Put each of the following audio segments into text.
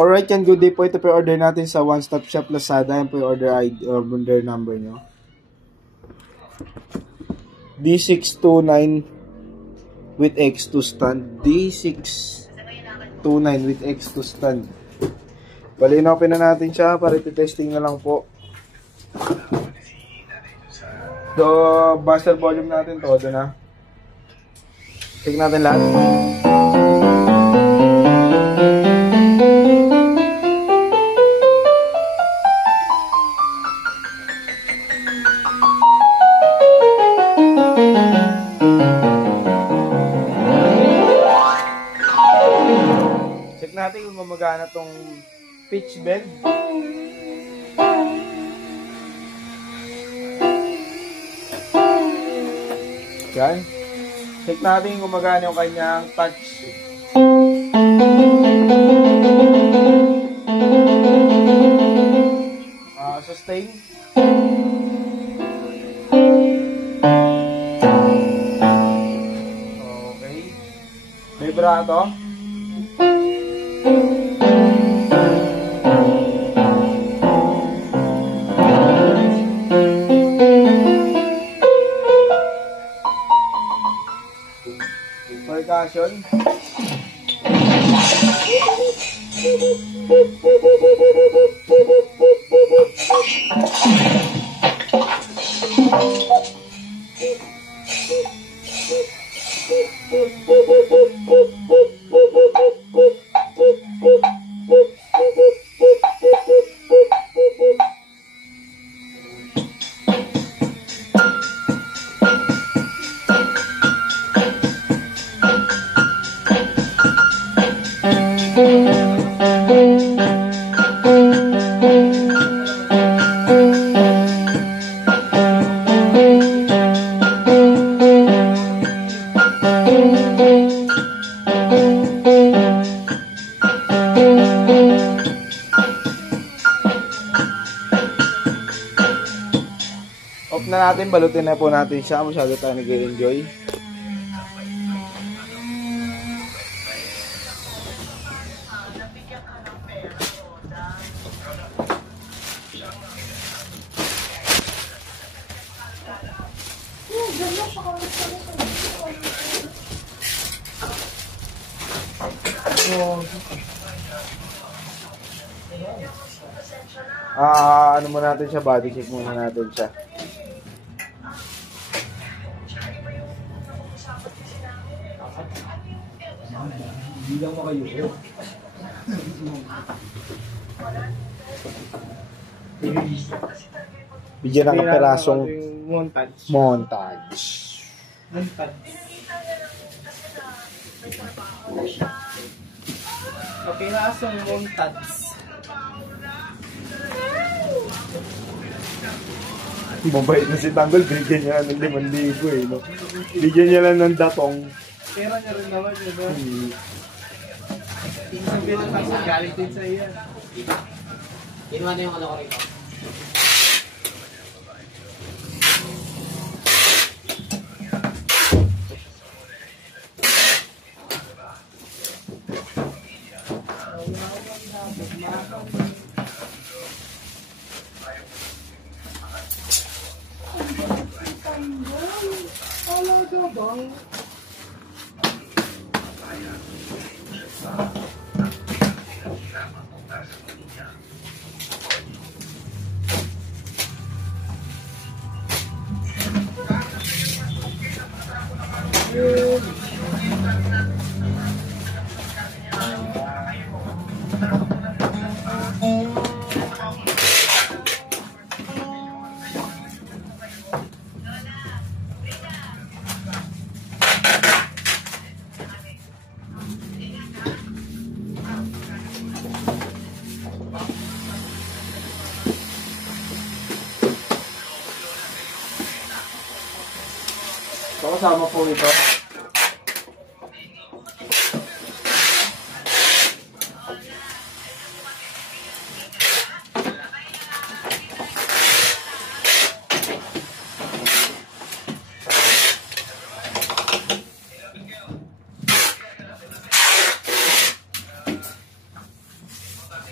Alright, yan. Good day po. Ito po order natin sa One Stop Shop Lazada. Yan po yung order ID or order number nyo. D629 with X2 stand. D629 with X2 stand. Bali, in-open na natin siya para iti-testing na lang po. So, buzzer volume natin todo na. Check natin lahat. Check natin kung gumagana tong pitch bend. Yan. Check natin kung gumagana yung kanyang touch. Sustain. Okay. Vibrato. Percussion. Off na natin, balutin na po natin siya. Masyado tayo nag-enjoy. Ano muna natin siya, body check muna natin siya. Hindi lang makayo. Bigyan ng kaperasong montage. Kaperasong montage. Mabait na si Tanggol, bigyan niya ng 5,000 eh. No? Bigyan niya lang ng datong. Pera niya rin naman yun. No? Sabihin ng taxi, galing din sa iya. Kinuha na yung ano ko rito. So, kasama po ito.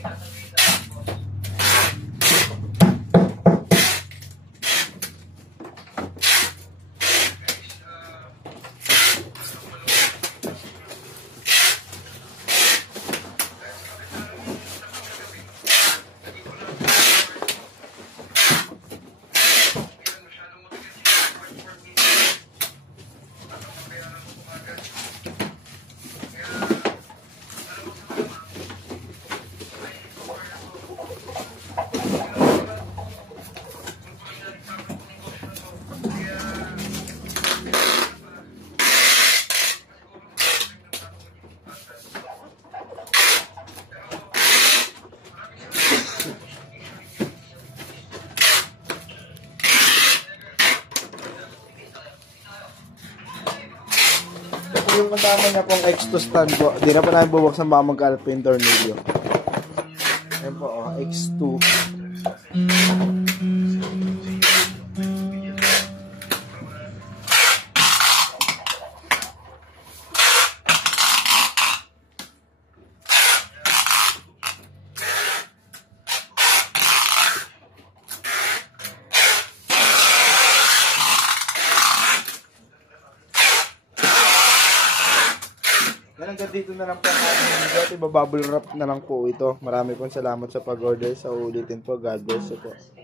yung kasama niya pong X2 stand po. Hindi na pa namin bubuksan baka magkalat po yung tornilyo. Ayan po, oh, X2. Hanggang dito na lang po ang ating video. Ibabubble wrap na lang po ito. Marami pong salamat sa pag-order. Sa ulitin po. God bless you po.